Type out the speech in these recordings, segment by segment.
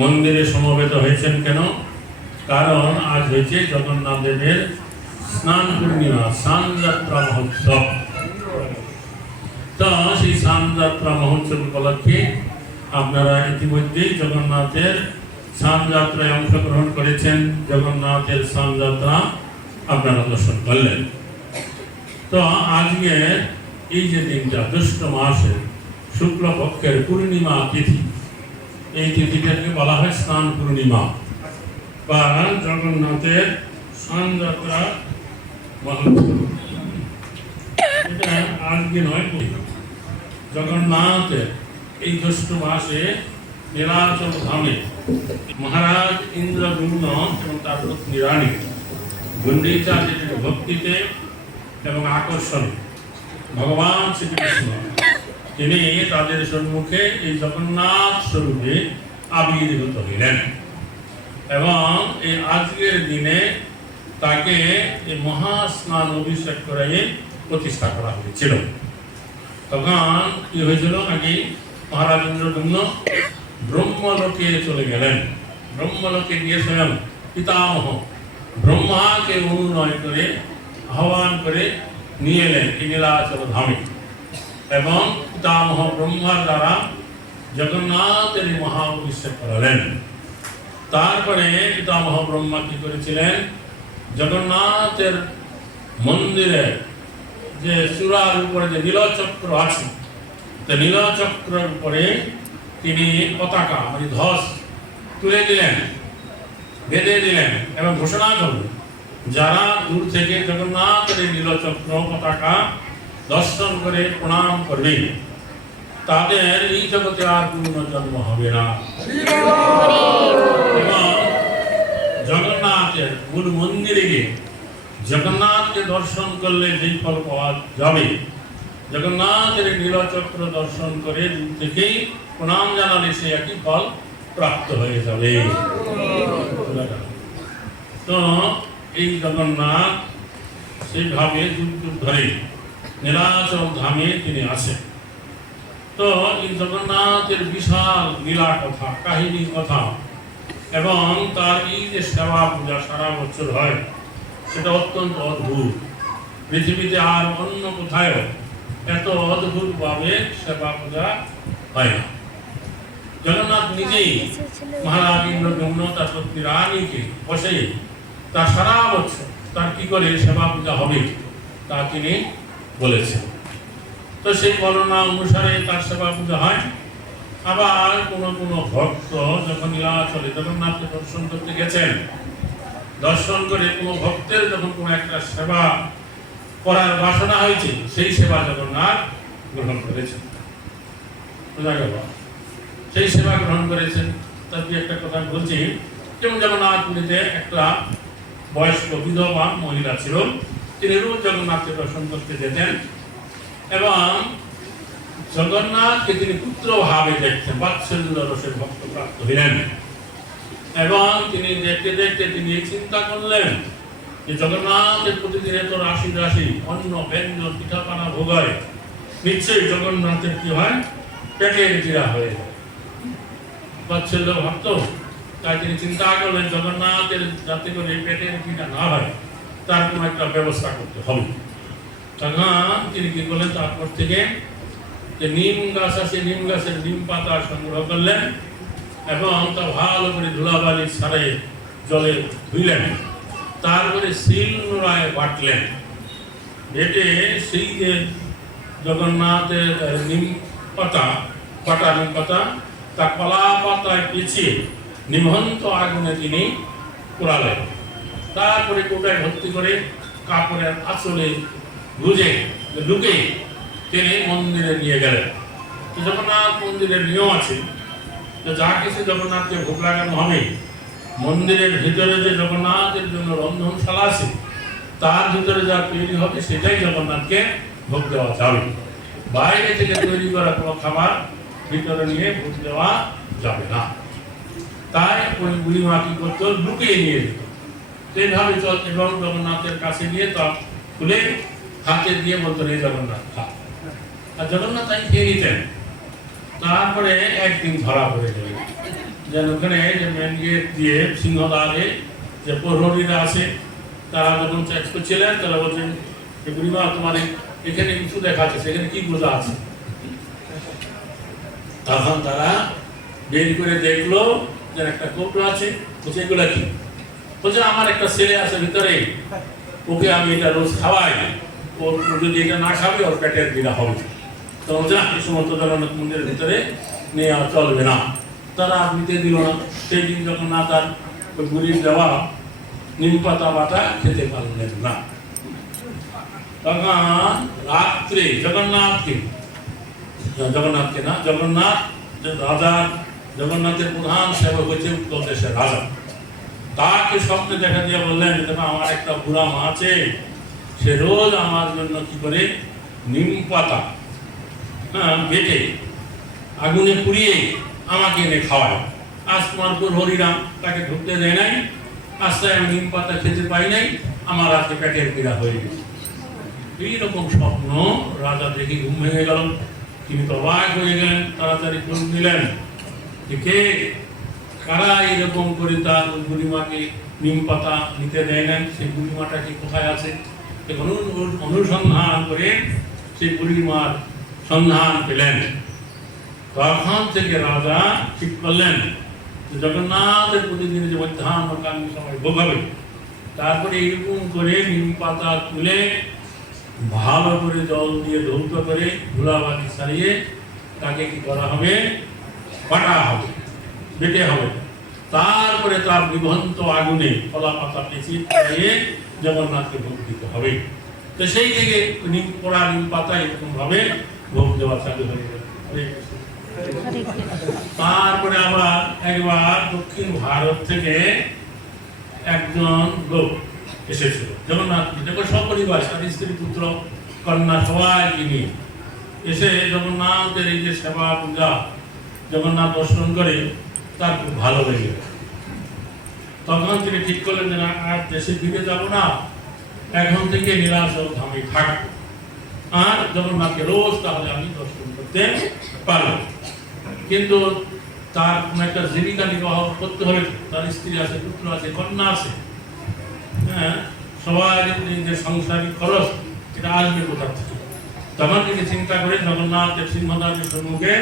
মন্দিরে সমবেত হয়েছেন কেন? কারণ আজ হয়েছে জগন্নাথ দেবের স্নান পূর্ণিমা, স্নানযাত্রা মহোৎসব। তো সেই স্নানযাত্রা মহোৎসব উপলক্ষে আপনারা ইতিমধ্যেই জগন্নাথের স্নানযাত্রায় অংশগ্রহণ করেছেন, জগন্নাথের স্নানযাত্রা আপনারা দর্শন করলেন। তো আজকে এই যে দিনটা জ্যৈষ্ঠ মাসের শুক্লপক্ষের পূর্ণিমা তিথি, এই তিথিটাকে বলা হয় স্নান পূর্ণিমা বা জগন্নাথের স্নানযাত্রা মহোৎসব। এটা আজকে নয়, জগন্নাথের এই জ্যৈষ্ঠ মাসে নীলাচল ধামে মহারাজ ইন্দ্রদ্যুম্ন এবং তার পত্নী রানী গুন্ডিচাজির ভক্তিতে এবং আকর্ষণে ভগবান শ্রীকৃষ্ণ তিনি তাদের সম্মুখে এই জগন্নাথ স্বরূপে আবির্ভূত হইলেন এবং এই আজকের দিনে তাকে এই মহাস্নান অভিষেক করে প্রতিষ্ঠা করা হয়েছিল। তখন কি হয়েছিল নাকি মহারাজ ইন্দ্রদ্যুম্ন ব্রহ্মলোকে চলে গেলেন। ব্রহ্মলোকে গিয়ে স্বয়ং পিতামহ ব্রহ্মাকে অনুনয় করে আহ্বান করে নিয়ে এলেন এই নীলাচল ধামে এবং পিতামহ ব্রহ্মার দ্বারা জগন্নাথের মহা অভিষেক করালেন। তারপরে পিতামহ ব্রহ্মা কি করেছিলেন, জগন্নাথের মন্দিরে যে চূড়ার উপরে যে নীলচক্র আছে, নীলচক্রের উপরে তিনি পতাকা মানে ধ্বজ তুলে দিলেন, বেঁধে দিলেন এবং ঘোষণা করলেন যারা দূর থেকে জগন্নাথের নীলচক্র পতাকা দর্শন করে প্রণাম করবে তাদের এই জগতে আর পুনর্জন্ম হবে না। এবং জগন্নাথের মূল মন্দিরে গিয়ে জগন্নাথকে দর্শন করলে যেই ফল পাওয়া যাবে, জগন্নাথের নীলচক্র দর্শন করে দূর থেকেই প্রণাম জানালে সে একই ফল প্রাপ্ত হয়ে যাবে। তো এই জগন্নাথ সেইভাবে যুগ যুগ ধরে নীলাচল ধামে তিনি আছেন। তো এই জগন্নাথের বিশাল লীলা কথা, কাহিনী কথা এবং তার এই যে সেবা পূজা সারা বছর হয় সেটা অত্যন্ত অদ্ভুত। পৃথিবীতে আর অন্য কোথাও এত অদ্ভুত ভাবে সেবা পূজা হয় না। জগন্নাথ নিজেই মহারাজ ইন্দ্রদ্যুম্ন তার পত্নী রানীকে বসে তার সারা বছর তার কি করে সেবা পূজা হবে তা তিনি বলেছেন। তো সেই বর্ণনা অনুসারে তার সেবা পূজা হয়। আবার কোনো কোনো ভক্ত যখন নীলাচলে জগন্নাথকে দর্শন করতে গেছেন, দর্শন করে কোনো ভক্তের যখন কোনো একটা সেবা করার বাসনা হয়েছে, সেই সেবা জগন্নাথ গ্রহণ করেছেন। সেই সেবা গ্রহণ করেছেন। তার একটা কথা বলছি, যেমন জগন্নাথপুরীতে একটা বয়স্ক বিধবা মহিলা ছিল, তিনি রোজ জগন্নাথকে দর্শন করতে যেতেন এবং জগন্নাথকে তিনি পুত্র ভাবে দেখতেন, বাৎসল্য রসের ভক্ত প্রাপ্ত হইলেন এবং তিনি দেখতে দেখতে তিনি চিন্তা করলেন যে জগন্নাথের প্রতিদিন এত রাশি রাশি অন্ন ব্যঞ্জন পিঠাপানা ভোগ হয়, নিশ্চয়ই জগন্নাথের কি হয় পেটের পীড়া হয়ে যায়, বাৎসল্য ভক্ত। তাই তিনি চিন্তা করলেন জগন্নাথের যাতে করে পেটের পীড়া না হয় তার কোনো একটা ব্যবস্থা করতে হবে। তখন তিনি কি করলেন, তারপর থেকে যে নিম গাছ আছে, নিম গাছের নিম পাতা সংগ্রহ করলেন এবং তা ভালো করে ধুলাবালি ছাড়াই জলে ধুইলেন, তারপরে শিল নোড়ায় বাটলেন, বেটে সেই যে জগন্নাথের নিম পাতা, বাটা নিম পাতা, তা কলা পাতায় পেঁচিয়ে নিমহন্ত আগুনে তিনি পোড়ালেন। তারপরে কোটায় ভর্তি করে কাপড়ের আঁচলে গুজে লুকে তিনি মন্দিরে নিয়ে গেলেন। জগন্নাথ মন্দিরের নিয়ম আছে যে যা কিছু জগন্নাথকে ভোগ লাগানো হবে, মন্দিরের ভিতরে যে জগন্নাথের জন্য রন্ধনশালা আছে তার ভিতরে যা তৈরি হবে সেটাই জগন্নাথকে ভোগ দেওয়া যাবে। বাইরে থেকে তৈরি করা কোনো খাবার ভিতরে নিয়ে ভোগ দেওয়া যাবে না। তাই ওই বুড়িমা কি করতো, লুকিয়ে নিয়ে যেত। সেইভাবে চল এবং জগন্নাথের কাছে গিয়ে তা খুলে হাতে দিয়ে বলতো রে জগন্নাথ খা, আর জগন্নাথ তাই খেয়ে নিতেন। তারপরে একদিন ধরা পড়ে গেলেন যেন ওখানে যে মেন গেট দিয়ে সিংহদ্বারে যে প্রহরীরা আছে তারা যখন চেক করছিলেন তারা বলছেন যে বুড়িমা তোমার এখানে কিছু দেখাচ্ছে, সেখানে কি বোঝা আছে? তখন তারা বের করে দেখলো যে একটা কৌটো আছে, বলছে এগুলা কি? বলছে আমার একটা ছেলে আছে ভিতরে, ওকে আমি এটা রোজ খাওয়াই, ও যদি এটা না খাবে ওর পেটের পীড়া হবে। তো বলছে এই সমস্ত জগন্নাথ মন্দিরের ভিতরে নেওয়া চলবে না। তারা নিতে দিল না। সেই দিন যখন না তার ওই বুড়ির দেওয়া নিম পাতা বাটা খেতে পারলেন না। তখন রাত্রে জগন্নাথকে না, জগন্নাথ রাজা, জগন্নাথের প্রধান সেবক হচ্ছে উত্তর দেশের রাজা, তাকে স্বপ্নে দেখা দিয়ে বললেন দেখো আমার একটা বুড়া মা আছে, সে রোজ আমার জন্য কি করে নিম পাতা বেটে আগুনে পুড়িয়ে আমাকে এনে খাওয়ায়। আজ তোমার প্রহরীরাম তাকে ঢুকতে দেয় নাই, আজকে আমি নিম পাতা খেতে পাই নাই, আমার আজকে পেটের পীড়া হয়ে গেছে। এইরকম স্বপ্ন রাজা দেখে ঘুম ভেঙে গেল, তিনি তো অবাক হয়ে গেলেন, তাড়াতাড়ি খোঁজ নিলেন কে কারা এইরকম করে তার বুড়িমাকে নিম পাতা নিতে দেয় নেন, সেই বুড়িমাটা কি কোথায় আছে। অনুসন্ধান করে সেই বুড়িমার সন্ধান পেলেন। তখন থেকে রাজা ঠিক করলেন জগন্নাথের প্রতিদিন যে মধ্যাহ্নকালীন সময় ভোগ হবে, তারপরে এইরকম করে নিম পাতা তুলে ভালো করে জল দিয়ে ধৌত করে ধুলাবালি ছাড়িয়ে তাকে কি করা হবে, বাটা হবে, বেটে হবে। তারপরে তার নিভন্ত আগুনে কলা পাতা পেঁচিয়ে খাইয়ে জগন্নাথকে ভোগ দিতে হবে। তো সেই থেকে নিম পোড়া নিম পাতা এরকম ভাবে ভোগ দেওয়া চালু হয়ে গেল। তারপরে আবার একবার দক্ষিণ ভারত থেকে একজন লোক এসেছিল জগন্নাথ, দেখো সপরিবার তার স্ত্রী পুত্র কন্যা সবাইকে নিয়ে এসে জগন্নাথের এই যে সেবা পূজা জগন্নাথ দর্শন করে তার খুব ভালো লেগে। তখন তিনি ঠিক করলেন যে না আর দেশে ফিরে যাব না, এখন থেকে নীলাচল ধামে থাকবো, আর জগন্নাথকে রোজ তাহলে আমি দর্শন করতে পারবো। কিন্তু তার কোন একটা জীবিকা নির্বাহ করতে হবে, তার স্ত্রী আছে, পুত্র আছে, কন্যা আছে, হ্যাঁ, সবাই যে সাংসারিক খরচ এটা আসবে কোথা থেকে। তখন তিনি চিন্তা করে জগন্নাথের সিংহদ্বারের সম্মুখে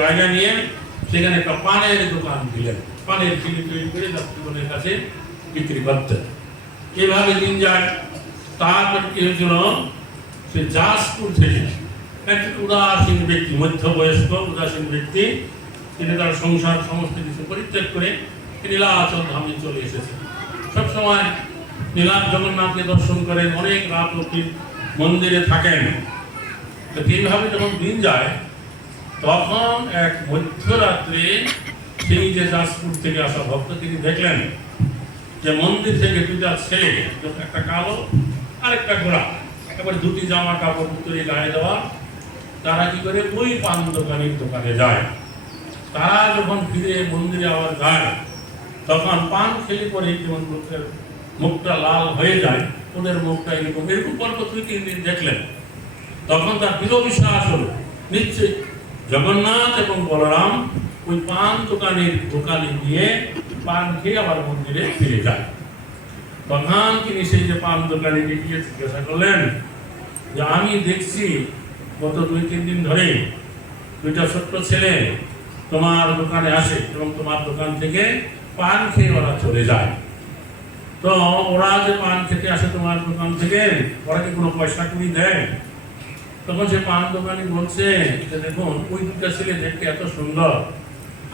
জায়গা নিয়ে সেখানে একটা পানের দোকান দিলেন, পানের চিনি তৈরি করে যাত্রীগণের কাছে বিক্রি করতেন। এইভাবে দিন যায়। তারপর কি হয়েছিল, সে জাসপুর থেকে একটা উদাসীন ব্যক্তি, মধ্যবয়স্ক উদাসীন ব্যক্তি, তিনি তার সংসার সমস্ত কিছু পরিত্যাগ করে নীলাচল ধামে চলে এসেছেন। সবসময় নীলাচ জগন্নাথকে দর্শন করেন, অনেক রাত অবধি মন্দিরে থাকেন। তো এইভাবে যখন দিন যায় তখন এক মধ্যরাত্রে তিনি যে জাসপুর থেকে আসা ভক্ত তিনি দেখলেন যে মন্দির থেকে দুটা ছেলে, একটা কালো আর একটা গোড়া, একেবারে দুটি জামা কাপড় তৈরি গায়ে দেওয়া, তারা কি করে ওই পান দোকানে যায়। তারা যখন ফিরে মন্দিরে আবার যায় তখন পান খেলে পরে যেমন লোকের মুখটা লাল হয়ে যায়, ওদের মুখটা এরকম পর্ব 2-3 দিন দেখলেন। তখন তার দৃঢ় বিশ্বাস হলো নিশ্চয়ই জগন্নাথ এবং বলরাম ওই পান দোকানে গিয়ে পান খেয়ে আবার মন্দিরে ফিরে যায়। তখন তিনি সেই যে পান দোকানে গিয়ে জিজ্ঞাসা করলেন যে আমি দেখছি গত 2-3 দিন ধরে দুইটা ছোট্ট ছেলে তোমার দোকানে আসে এবং তোমার দোকান থেকে পান খেয়ে ওরা চলে যায়। তো ওরা যে পান খেতে আসে তোমার দোকান থেকে, ওরা কি কোনো পয়সা কুড়ি দেয়? তখন সে পান দোকানি বলছে যে দেখুন ওই দুটা ছেলে দেখতে এত সুন্দর,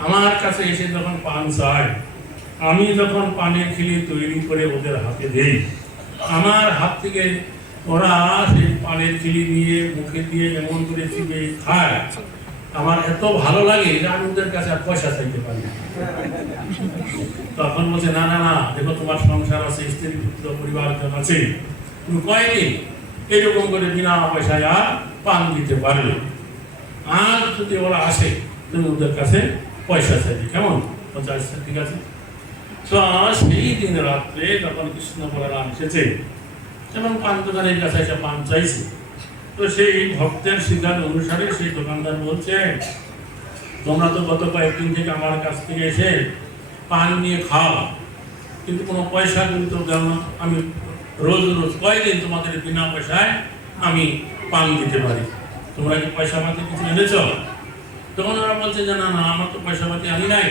আমার কাছে এসে যখন পান চায়, আমি যখন পানের খিলি তৈরি করে ওদের হাতে দেই, আমার হাত থেকে ওরা সেই পানের খিলি নিয়ে মুখে দিয়ে এমন করে চিপে খায়, আমার এত ভালো লাগে যে আমি ওদের কাছে আর পয়সা চাইতে পারি না। তখন বলছে না না না, দেখো তোমার সংসার আছে, স্ত্রী পুত্র পরিবারজন আছে, তুমি কয়দিন এরকম করে বিনা পয়সায় আর পান দিতে পারবে, আর যদি ওরা আসে তুমি ওদের কাছে পয়সা চাইবে, কেমন? আচ্ছা ঠিক আছে। তো সেই দিন রাত্রে যখন কৃষ্ণ বলরাম এসেছে এবং পান দোকানের কাছে এসে পান চাইছে, তো সেই ভক্তের সিদ্ধান্ত অনুসারে সেই দোকানদার বলছে তোমরা তো গত কয়েকদিন থেকে আমার কাছ থেকে এসে পান নিয়ে খাও, কিন্তু কোনো পয়সা কিন্তু দেও না। আমি রোজ রোজ কয়দিন তোমাদের বিনা পয়সায় আমি পান দিতে পারি, তোমরা কি পয়সা পাতি কিছু এনেছ? তখন ওরা বলছে যে না না, আমার তো পয়সা পাতি আনি নাই,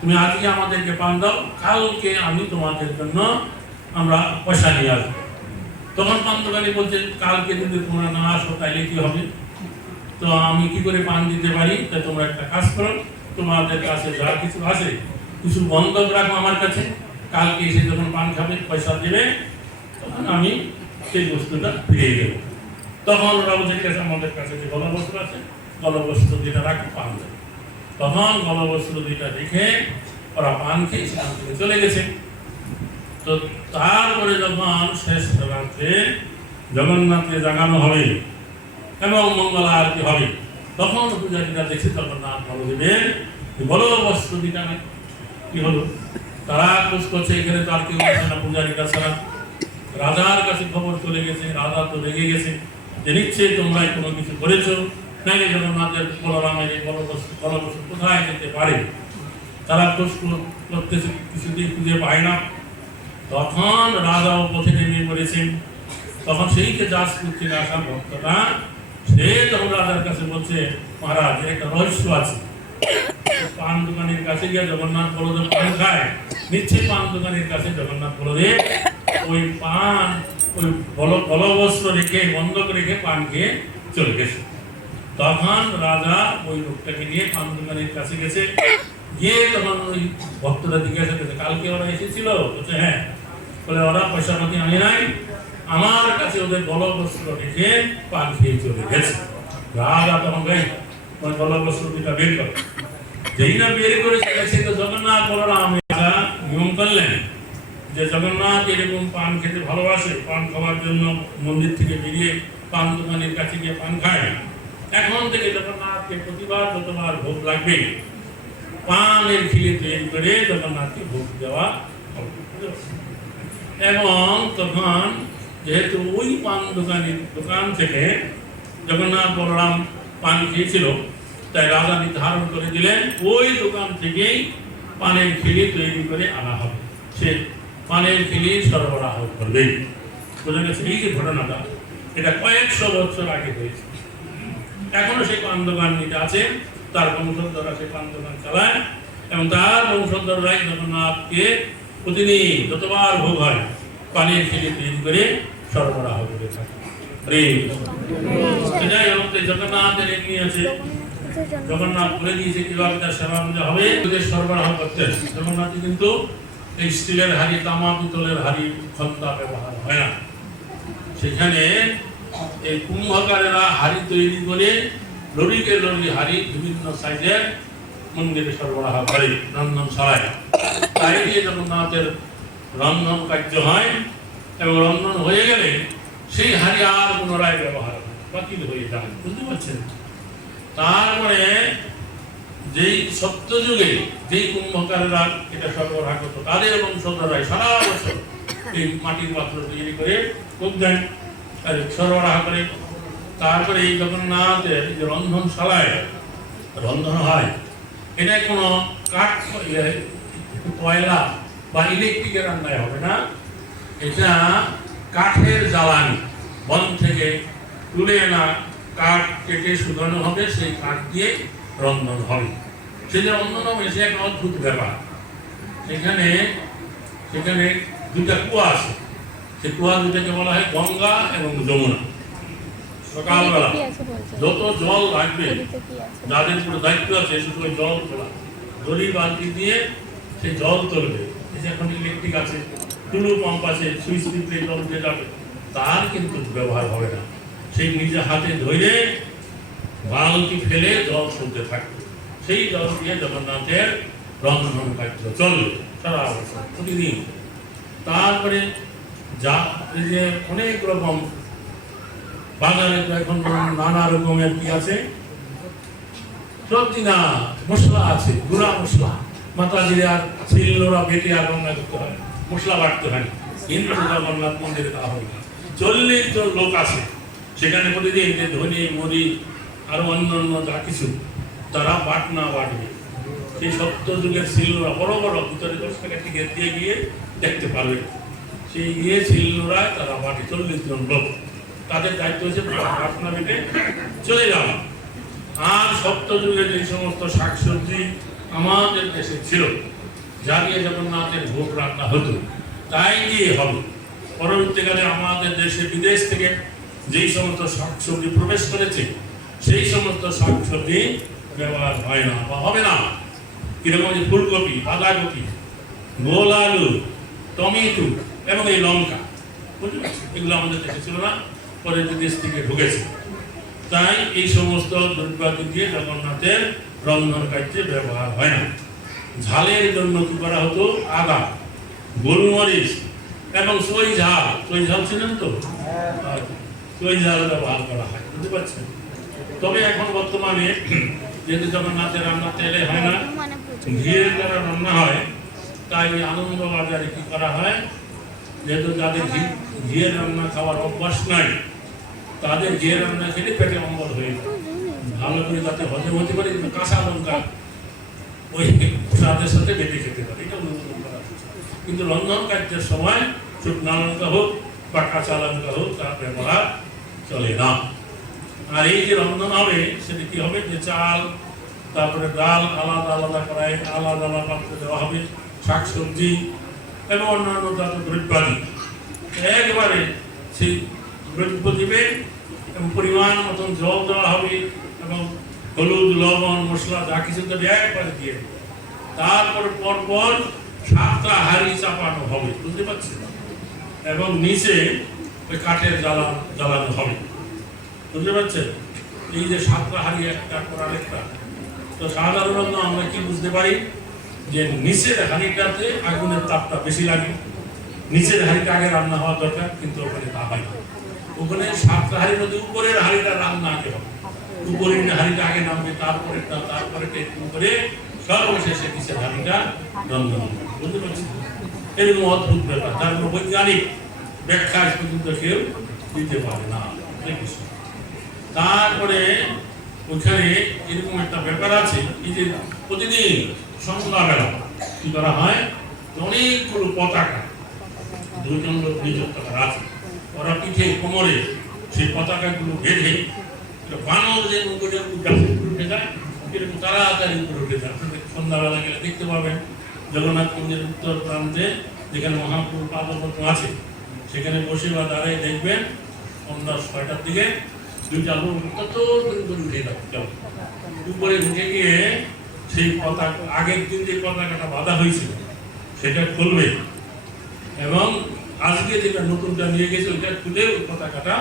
তুমি আজকে আমাদেরকে পান দাও, কালকে আমি তোমাদের জন্য আমরা পয়সা নিয়ে আসবো। তখন পান দোকানি বলছে কালকে যদি তোমরা না আসো তাইলে কি হবে, তো আমি কি করে পান দিতে পারি? তাই তোমরা একটা কাজ করো, তোমাদের কাছে যা কিছু আছে কিছু বন্ধক রাখো আমার কাছে, কালকে এসে যখন পান খাবে পয়সা দেবে, তখন আমি সেই বস্তুটা ফিরিয়ে দেবো। তখন ওরা বলছে ঠিক আছে, আমাদের কাছে যে গলবস্ত্র আছে গলবস্ত্র যেটা রাখো পান দেবে। তখন গলবস্ত্র দুইটা রেখে ওরা পান খেয়ে সেখান থেকে চলে গেছে। তো তারপরে যখন শেষ রাত্রে জগন্নাথকে জাগানো হবে এবং মঙ্গল আরতি হবে, তখন পূজারীরা দেখছে জগন্নাথ বলদেবের গলবস্ত্র দুইটা নাই। কি হলো? তারা খোঁজ করছে, এখানে তো আর কেউ আছে না পূজারীরা ছাড়া। রাজার কাছে খবর চলে গেছে, রাজা তো রেগে গেছে যে নিশ্চয়ই তোমরা কোনো কিছু করেছো, নাকি জগন্নাথের বলরামের গলবস্ত্র কোথায় যেতে পারে। তারা খোঁজ করতেছে, কিছুতেই খুঁজে পায় না। তখন রাজাও পথে নেমে পড়েছেন। তখন সেইকে জাজপুর থেকে আসা ভক্তটা সে তখন রাজার কাছে বলছে, মহারাজ একটা রহস্য আছে, পান দোকানের কাছে গিয়ে জগন্নাথ বলদেব পান খায়, নিশ্চয়ই পান দোকানের কাছে জগন্নাথ বলদেব ওই পান ওই গলবস্ত্র রেখে বন্ধক রেখে পান খেয়ে চলে গেছে। তখন রাজা ওই লোকটাকে নিয়ে পান দোকানের কাছে গেছে, গিয়ে তখন ওই ভক্তরা জিজ্ঞাসা করছে কালকে ওরা এসেছিল? বলছে হ্যাঁ। বলে ওরা পয়সা পাতি আনে নাই, আমার কাছে ওদের গলবস্ত্র রেখে পান খেয়ে চলে গেছে। রাজা তখন গাই গলবস্ত্র দুটা বের করে, যেই না বের করে সে তো জগন্নাথ বলরাম নিয়ম করলেন যে জগন্নাথ এরকম পান খেতে ভালোবাসে, পান খাওয়ার জন্য মন্দির থেকে বেরিয়ে পান দোকানের কাছে গিয়ে পান খায়। এখন থেকে জগন্নাথকে প্রতিবার যতবার ভোগ লাগবে পানের খিলি তৈরি করে জগন্নাথকে ভোগ দেওয়া হবে। এবং তখন যেহেতু ওই পান দোকান থেকে জগন্নাথ বলরাম পান খেয়েছিল, তাই রাজা নির্ধারণ করে দিলেন ওই দোকান থেকেই পানের খিলি তৈরি করে আনা হবে, সে পানের খিলি সরবরাহ করবে। বোঝা গেছে? এই যে ঘটনাটা এটা কয়েকশো বছর আগে হয়েছে। এখনো সেই পান দোকানটা আছে, তার বংশধররা সেই পান দোকান চালায় এবং তার বংশধররাই জগন্নাথকে প্রতিদিন যতবার ভোগ হয় পানের খিলি তৈরি করে সরবরাহ করে থাকে। যাই হোক, জগন্নাথের এমনি আছে, জগন্নাথ বলে দিয়েছে কিভাবে তার সেবা পূজা হবে, সরবরাহ করতেন। জগন্নাথ কিন্তু এই স্টিলের হাড়ি, তামা পিতলের হাড়ি, খন্তা ব্যবহার হয় না। সেখানে এই কুম্ভকারেরা হাড়ি তৈরি করে লরিকে লরি হাড়ি বিভিন্ন সাইজের মন্দিরে সরবরাহ করে রন্ধনশালায়। তাই দিয়ে জগন্নাথের রন্ধন কার্য হয় এবং রন্ধন হয়ে গেলে সেই হাড়ি আর পুনরায় ব্যবহার বাতিল হয়ে যায়। বুঝতে পারছেন? তারপরে যেই সত্যযুগে যেই কুম্ভকারেরা এটা সরবরাহ করতো, তাদের বংশধররাই সারা বছর এই মাটির পাত্র তৈরি করে খুব দেন, সরবরাহ করে। তারপরে এই জগন্নাথের যে রন্ধনশালায় রন্ধন হয়, এটা কোনো কাঠ কয়লা বা ইলেকট্রিকের রান্নায় হবে না, এটা কাঠের জ্বালানি, বন থেকে তুলে আনা কাঠ কেটে শুকানো হবে, সেই কাঠ দিয়ে রন্ধন হবে। সেই যে রন্ধন হবে সে এক অদ্ভুত ব্যাপার। সেখানে দুটা কুয়া আছে, সেই কুয়া দুটাকে বলা হয় গঙ্গা এবং যমুনা। সকালবেলা যত জল লাগবে, যাদের পুরো দায়িত্ব আছে শুধু ওই জল তোলা, দড়ি বালতি দিয়ে সেই জল তুলবে। এখন ইলেকট্রিক আছে, টুলু পাম্প আছে, সুইচ টিপলে জল দিয়ে যাবে, তার কিন্তু ব্যবহার হবে না। সেই নিজে হাতে ধরে বালতি ফেলে জল তুলতে থাকবে, সেই জল দিয়ে জগন্নাথের রন্ধন কার্য চলবে সারা বছর প্রতিদিন। তারপরে যা এই যে অনেক রকম বাজারে তো এখন নানা রকমের কি আছে, সবজি না মশলা আছে, গুঁড়া মশলা, মাথা জিরে আর শিলনোড়া বেটে আর রান্না করতে হয়, মশলা বাটতে হয়। কিন্তু জগন্নাথ মন্দিরে তা হয় না। 40 জন লোক আছে সেখানে প্রতিদিন, যে ধনে মরি আরো অন্যান্য যা কিছু তারা বাটনা বাটবে। সেই সত্য যুগের শিল্পরা বড় বড় ভিতরে 10 টাকা টিকিট দিয়ে গিয়ে দেখতে পারবে। সেই গিয়ে শিল্পরায় তারা বাটে 40 জন লোক, তাদের দায়িত্ব হচ্ছে বাটনা বেটে চলে যাওয়া। আর সত্য যুগে যে সমস্ত শাকসবজি আমাদের দেশে ছিল, যা দিয়ে জগন্নাথের ভোগ রান্না হতো, তাই দিয়ে হবে। পরবর্তীকালে আমাদের দেশে বিদেশ থেকে যেই সমস্ত শাকসবজি প্রবেশ করেছে, সেই সমস্ত শাকসবজি ব্যবহার হয় না বা হবে না। কিরকম যে ফুলকপি, বাঁধাকপি, গোল আলু, টমেটো এবং এই লঙ্কা, বুঝতে পারছি, এগুলো আমাদের দেশে ছিল না, পরে বিদেশ থেকে ঢুকেছে। তাই এই সমস্ত দ্রব্যাদি দিয়ে জগন্নাথের রন্ধন কার্যে ব্যবহার হয় না। ঝালের জন্য কি করা হতো? আদা, গোলমরিচ এবং সই ঝাল। সই ঝাল ছিলেন তো? সই ঝাল ব্যবহার করা হয়, বুঝতে পারছেন। তবে এখন বর্তমানে যেহেতু জগন্নাথের রান্না তেলে হয় না, ঘিয়ের দ্বারা রান্না হয়, তাই আনন্দ বাজারে কি করা হয়, যেহেতু যাদের ঘিয়ের রান্না খাওয়ার অভ্যাস নাই, তাদের ঘিয়ের রান্না খেলে পেটে অম্বল হয়ে যায়। ভালো করে যাতে হজম হতে পারে, কিন্তু কাঁচা লঙ্কা ওই প্রসাদের সাথে বেটে খেতে পারে, এটা অনুমোদন করা। কিন্তু রন্ধন কার্যের সময় শুকনা লঙ্কা হোক বা কাঁচা লঙ্কা হোক, তার ব্যবহার চলে না। আর এই যে রন্ধন হবে, সেটা কি হবে, যে চাল, তারপরে ডাল আলাদা আলাদা করায় আলাদা আলাদা পাত্রে দেওয়া হবে, শাকসবজি এবং অন্যান্য জাত দ্রব্যাদি একবারে সেই দ্রব্য দিবে এবং পরিমাণ মতন জল দেওয়া হবে এবং হলুদ, লবণ, মশলা যা কিছু দেবে একবারে দিয়ে দেবে। তারপর পরপর 7টা হাঁড়ি চাপানো হবে, বুঝতে পারছেন, এবং নিচে ওই কাঠের জ্বালানো হবে, বুঝতে পারছেন। এই যে 7টা হাঁড়ি একটা পর আরেকটা, তো সাধারণত আমরা কি বুঝতে পারি, যে নিচের হাঁড়িটাতে আগুনের তাপটা বেশি লাগে, নিচের হাঁড়িটা আগে রান্না হওয়া দরকার, কিন্তু ওখানে তা হয় না। ওখানে 7টা হাঁড়ির মধ্যে উপরের হাঁড়িটা রান্না আগে হবে, উপরের হাঁড়িটা আগে নামবে, তারপরে একটু করে সর্বশেষে নিচের হাঁড়িটা রন্ধন হবে, বুঝতে পারছেন। এরকম অদ্ভুত ব্যাপার, তার কোনো বৈজ্ঞানিক ব্যাখ্যা পর্যন্ত কেউ দিতে পারে না। তারপরে ওখানে এরকম একটা ব্যাপার আছে, এই যে প্রতিদিন সন্ধ্যাবেলা কি করা হয়, অনেকগুলো পতাকা, 2জন লোক নিযুক্ত করা আছে, ওরা পিঠে কোমরে সেই পতাকাগুলো বেঁধে বানর যে গাছের উপরে উঠে যায়, এরকম তাড়াতাড়ি উপরে উঠে যায়। সন্ধ্যাবেলা গেলে দেখতে পাবেন জগন্নাথ মন্দিরের উত্তর প্রান্তে যেখানে মহাপ্রভুর পাদপদ্ম আছে, সেখানে বসে বা দাঁড়িয়ে দেখবেন সন্ধ্যা 6টার দিকে 2টা লোক কত উঠে যাচ্ছে, উপরে উঠে গিয়ে সেই পতাকা, আগের দিন যে পতাকাটা বাঁধা হয়েছিল সেটা খুলবে এবং আজকে যেটা নতুনটা নিয়ে গেছে ওইটা খুলে ওই পতাকাটা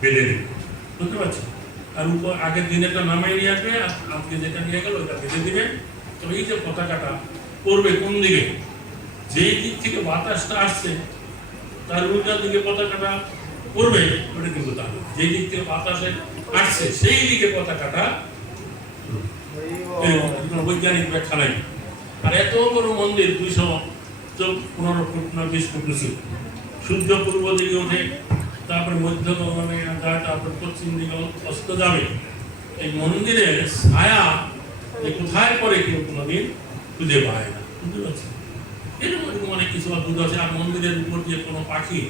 বেঁধে দেবে, বুঝতে পারছেন। আর উপর আগের দিনেরটা নামাই নিয়ে আসবে, আর আজকে যেটা নিয়ে গেল ওইটা বেঁধে দিবে। তো এই যে পতাকাটা পড়বে কোন দিকে, যেই দিক থেকে বাতাসটা আসছে তার উল্টা দিকে পতাকাটা পড়বে, ওটা কিন্তু তা যেই দিক থেকে বাতাসে আসছে সেই দিকে পতাকাটা, বৈজ্ঞানিক ব্যাখ্যা নাই। আর এত বড় মন্দির 215 ফুট না 20 ফুট উঁচু, সূর্য পূর্ব দিকে ওঠে, তারপরে মধ্য গগনে যায়, তারপর পশ্চিম দিকে অস্ত যাবে। এই মন্দিরের ছায়া যে কোথায় পড়ে কেউ কোনোদিন খুঁজে পায় না, বুঝতে পারছি। এরকম অনেক কিছু অদ্ভুত আছে। আর মন্দিরের উপর দিয়ে কোনো পাখি,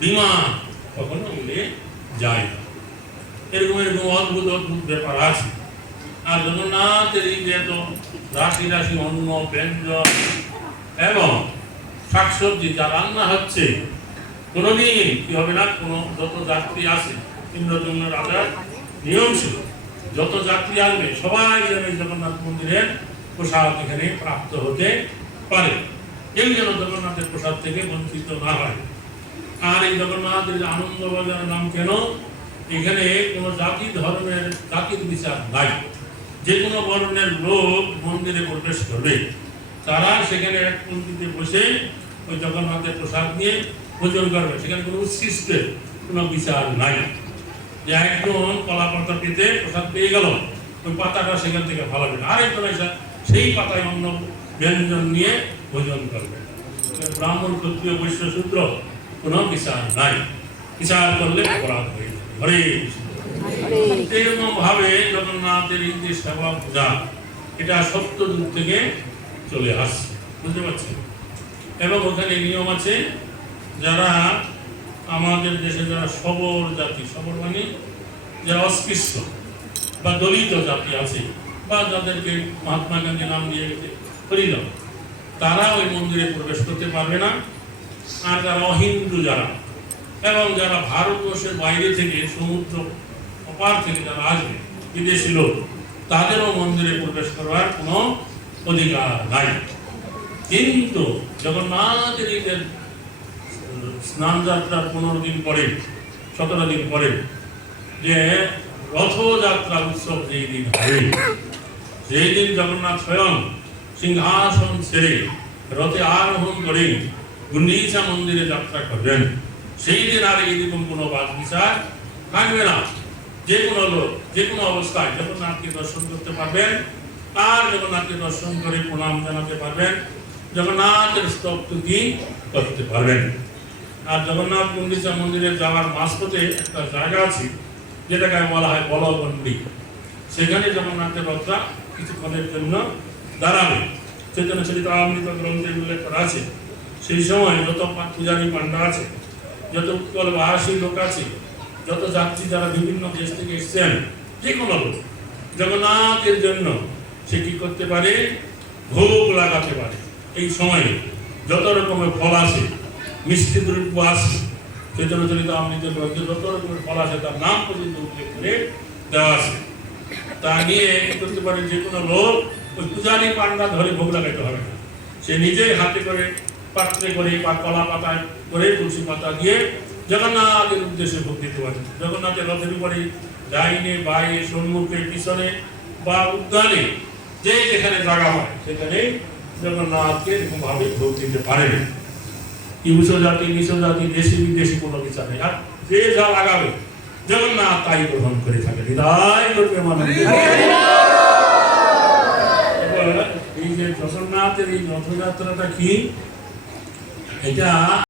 বিমান কখনো উড়ে যায় না। এরকম অদ্ভুত অদ্ভুত ব্যাপার আছে। আর জগন্নাথের এই যে এত রাশি রাশি অন্ন, ব্যঞ্জন এবং শাকসবজি যা রান্না হচ্ছে, কোনোদিন কি হবে না, কোনো যত যাত্রী আসে, ইন্দ্রজন্য রাজার নিয়ম ছিল, যত যাত্রী আসবে সবাই যেন জগন্নাথ মন্দিরের প্রসাদ এখানে প্রাপ্ত হতে পারে, এই যেন জগন্নাথের প্রসাদ থেকে বঞ্চিত না হয়। আর এই জগন্নাথের আনন্দ বাজারের নাম কেন, এখানে কোনো জাতির বিচার নাই। যে কোনো বর্ণের লোক মন্দিরে প্রবেশ করবে, তারা সেখানে এক পন্থীতে বসে ওই জগন্নাথের প্রসাদ নিয়ে ভোজন করবে, সেখানে কোনো উচ্ছিষ্টের কোনো বিচার নাই। যে একজন কলা পাতা পেতে প্রসাদ পেয়ে গেল, ওই পাতাটা সেখান থেকে ফালাবে না, আরেকজন এসে সেই পাতায় অন্য ব্যঞ্জন নিয়ে ভোজন করবে। ব্রাহ্মণ, ক্ষত্রিয়, বৈশ্য, শূদ্র কোনো বিচার নাই, বিচার করলে অপরাধ হয়ে যাবে। হরে কৃষ্ণ। এরকম ভাবে জগন্নাথের এই যে সেবা পূজা এটা সত্য যুগ থেকে চলে আসছে, বুঝতে পারছেন? এবং ওখানে নিয়ম আছে, যারা আমাদের দেশে যারা সবর জাতি, সবর মানে যারা অস্পৃশ্য বা দলিত জাতি আছে, বা যাদেরকে মহাত্মা গান্ধী নাম দিয়ে গেছে হরিজন, তারা ওই মন্দিরে প্রবেশ করতে পারবে না। আর যারা অহিন্দু যারা, এবং যারা ভারতবর্ষের বাইরে থেকে সমুদ্র অপার থেকে যারা আসবে, বিদেশি লোক, তাদেরও মন্দিরে প্রবেশ করার কোনো অধিকার নাই। কিন্তু জগন্নাথের ঈদের স্নান যাত্রার 15 দিন পরে, 17 দিন পরে যে রথযাত্রা উৎসব যেই দিন হবে, সেই দিন জগন্নাথ স্বয়ং সিংহাসন ছেড়ে রথে আরোহণ করে গুন্ডিচা মন্দিরে যাত্রা করবেন। সেই দিন আর এইরকম কোনো বাদ বিচার থাকবে না। যে কোনো লোক যে কোনো অবস্থায় জগন্নাথকে দর্শন করতে পারবেন, আর জগন্নাথকে দর্শন করে প্রণাম জানাতে পারবেন, জগন্নাথের স্তবস্তুতি করতে পারবেন। আর জগন্নাথ গুন্ডিচা মন্দিরে যাওয়ার মাঝপথে একটা জায়গা আছে, যেটাকে বলা হয় বলগন্ডি। সেখানে জগন্নাথের রথটা কিছুক্ষণের জন্য দাঁড়াবে। চৈতন্য চরিতামৃত গ্রন্থে উল্লেখ করা আছে, সেই সময় যত পূজারী পান্ডা আছে, যত উৎকলবাসী লোক আছে, যত যাত্রী যারা বিভিন্ন দেশ থেকে এসছেন, যে কোনো লোক জগন্নাথের জন্য সে কি করতে পারে, ভোগ লাগাতে পারে। এই সময়ে যত রকমের ফল আছে, মিষ্টি দ্রব্য আছে, চৈতন্য চরিতামৃত গ্রন্থে যত রকমের ফল আছে তার নাম পর্যন্ত উল্লেখ করে দেওয়া আছে। তা নিয়ে করতে পারে যে কোনো লোক, ওই পূজারী পান্ডা ধরে ভোগ লাগাতে হবে না, সে নিজেই হাতে করে পাত্রে করে বা কলা পাতায় করে তুলসী পাতা দিয়ে জগন্নাথের উদ্দেশ্যে ভোগ দিতে পারে। জগন্নাথের রথের উপরে ডাইনে বাঁয়ে সম্মুখে পিছনে বা উদ্যানে যে যেখানে জায়গা হয় সেখানে জগন্নাথকে এরকম ভাবে ভোগ দিতে পারে। ইউস জাতি নিচ জাতি দেশি বিদেশি কোনো বিচার নেই। আর যে যা লাগাবে জগন্নাথ তাই গ্রহণ করে থাকে। হৃদয় করবে মানুষ। এই যে জগন্নাথের এই রথযাত্রাটা কি, এটা